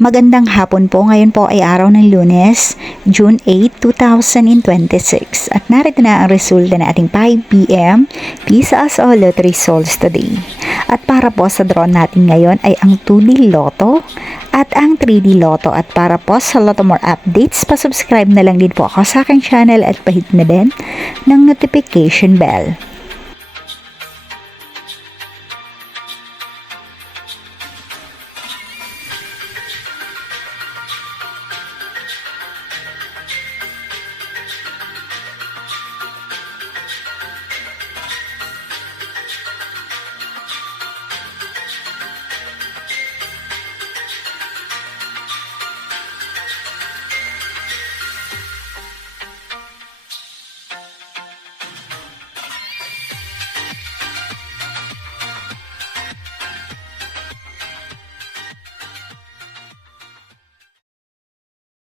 Magandang hapon po. Ngayon po ay araw ng Lunes, June 8, 2026. At narito na ang resulta ng ating 5 p.m. Pisas o Lottery Souls today. At para po sa draw natin ngayon ay ang 2D Lotto at ang 3D Lotto. At para po sa Lotto More updates, pasubscribe na lang din po ako sa aking channel at pahit na din ng notification bell.